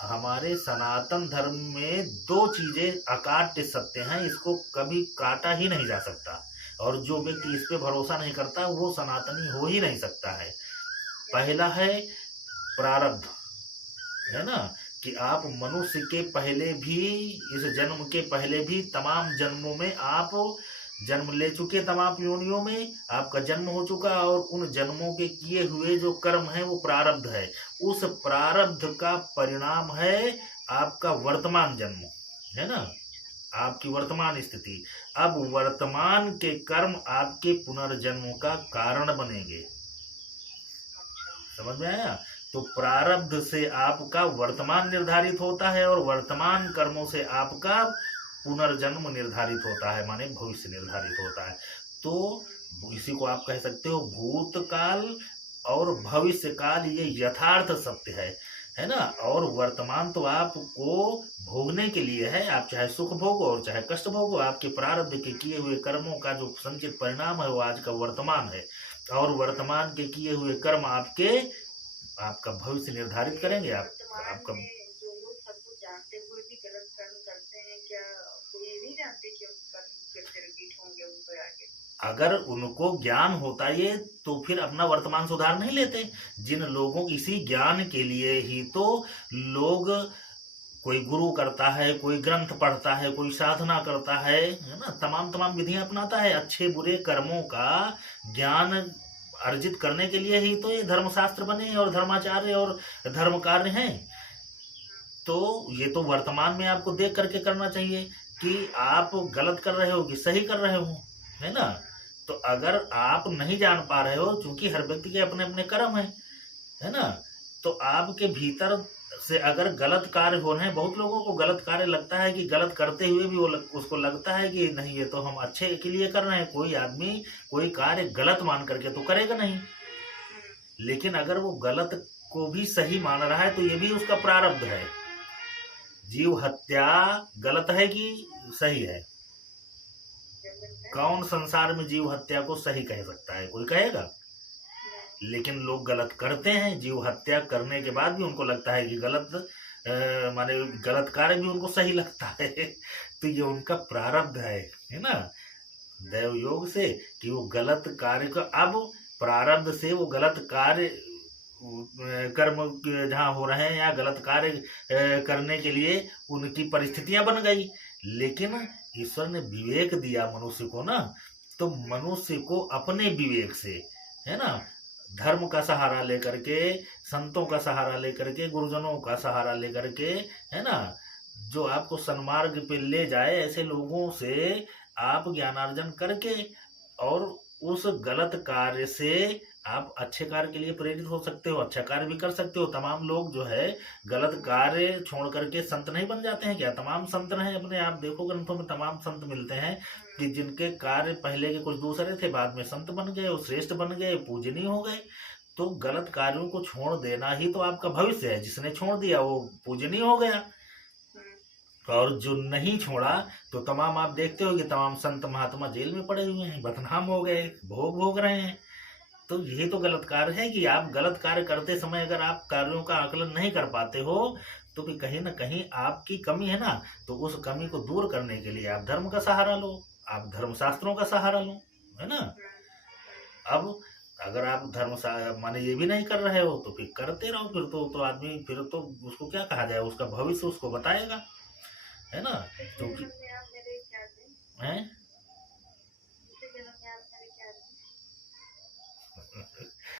हमारे सनातन धर्म में दो चीजें अकाट्य सत्य हैं, इसको कभी काटा ही नहीं जा सकता। और जो व्यक्ति इस पे भरोसा नहीं करता वो सनातनी हो ही नहीं सकता है। पहला है प्रारब्ध, है ना, कि आप मनुष्य के पहले भी, इस जन्म के पहले भी तमाम जन्मों में आप जन्म ले चुके, तमाम योनियों में आपका जन्म हो चुका, और उन जन्मों के किए हुए जो कर्म है वो प्रारब्ध है। उस प्रारब्ध का परिणाम है आपका वर्तमान जन्म, है ना, आपकी वर्तमान स्थिति। अब वर्तमान के कर्म आपके पुनर्जन्म का कारण बनेंगे। समझ में आया? तो प्रारब्ध से आपका वर्तमान निर्धारित होता है और वर्तमान कर्मों से आपका पुनर्जन्म निर्धारित होता है, माने भविष्य निर्धारित होता है। तो इसी को आप कह सकते हो भूतकाल और भविष्य काल, ये यथार्थ सत्य है ना। और वर्तमान तो आपको भोगने के लिए है, आप चाहे सुख भोगो और चाहे कष्ट भोगो, आपके प्रारब्ध के किए हुए कर्मों का जो संचित परिणाम है वो आज का वर्तमान है, और वर्तमान के किए हुए कर्म आपका भविष्य निर्धारित करेंगे। आपका जो लोग सब कुछ जानते हुए भी गलत कर्म करते हैं, क्या वो ये नहीं जानते कि उनके कर्म फिर से रिपीट होंगे उनको आगे? अगर उनको ज्ञान होता ये तो फिर अपना वर्तमान सुधार नहीं लेते। जिन लोगों, इसी ज्ञान के लिए ही तो लोग, कोई गुरु करता है, कोई ग्रंथ पढ़ता है, कोई साधना करता है ना, तमाम तमाम विधियां अपनाता है। अच्छे बुरे कर्मों का ज्ञान अर्जित करने के लिए ही तो ये धर्मशास्त्र बने और धर्माचार्य और धर्म कार्य हैं। तो ये तो वर्तमान में आपको देख करके करना चाहिए कि आप गलत कर रहे हो कि सही कर रहे हो, है ना। तो अगर आप नहीं जान पा रहे हो, क्योंकि हर व्यक्ति के अपने अपने कर्म है ना, तो आपके भीतर से अगर गलत कार्य हो रहे हैं, बहुत लोगों को गलत कार्य लगता है कि गलत करते हुए भी उसको लगता है कि नहीं ये तो हम अच्छे के लिए कर रहे हैं। कोई आदमी कोई कार्य गलत मान करके तो करेगा नहीं, लेकिन अगर वो गलत को भी सही मान रहा है तो ये भी उसका प्रारब्ध है। जीव हत्या गलत है कि सही है? कौन संसार में जीव हत्या को सही कह सकता है? कोई कहेगा? लेकिन लोग गलत करते हैं, जीव हत्या करने के बाद भी उनको लगता है कि गलत, माने गलत कार्य भी उनको सही लगता है। तो ये उनका प्रारब्ध है ना, दैव योग से, कि वो गलत कार्य का, अब प्रारब्ध से वो गलत कार्य कर्म जहाँ हो रहे हैं या गलत कार्य करने के लिए उनकी परिस्थितियां बन गई। लेकिन ईश्वर ने विवेक दिया मनुष्य को ना, तो मनुष्य को अपने विवेक से, है ना, धर्म का सहारा लेकर के, संतों का सहारा लेकर के, गुरुजनों का सहारा लेकर के, है ना, जो आपको सन्मार्ग पे ले जाए, ऐसे लोगों से आप ज्ञानार्जन करके और उस गलत कार्य से आप अच्छे कार्य के लिए प्रेरित हो सकते हो, अच्छा कार्य भी कर सकते हो। तमाम लोग जो है गलत कार्य छोड़ करके संत नहीं बन जाते हैं क्या? तमाम संत हैं अपने, आप देखो ग्रंथों में तमाम संत मिलते हैं कि जिनके कार्य पहले के कुछ दूसरे थे, बाद में संत बन गए और श्रेष्ठ बन गए, पूजनीय हो गए। तो गलत कार्यों को छोड़ देना ही तो आपका भविष्य है। जिसने छोड़ दिया वो पूजनीय हो गया, और जो नहीं छोड़ा तो तमाम, आप देखते हो कि तमाम संत महात्मा जेल में पड़े हुए हैं, बदनाम हो गए, भोग रहे हैं। तो यही तो गलत कार्य है कि आप गलत कार्य करते समय अगर आप कार्यों का आकलन नहीं कर पाते हो तो भी कहीं ना कहीं आपकी कमी है ना। तो उस कमी को दूर करने के लिए आप धर्म का सहारा लो, आप धर्मशास्त्रों का सहारा लो, है ना। अब अगर आप माने ये भी नहीं कर रहे हो तो फिर करते रहो, फिर तो आदमी, फिर तो उसको क्या कहा जाए, उसका भविष्य उसको बताएगा, है ना। क्योंकि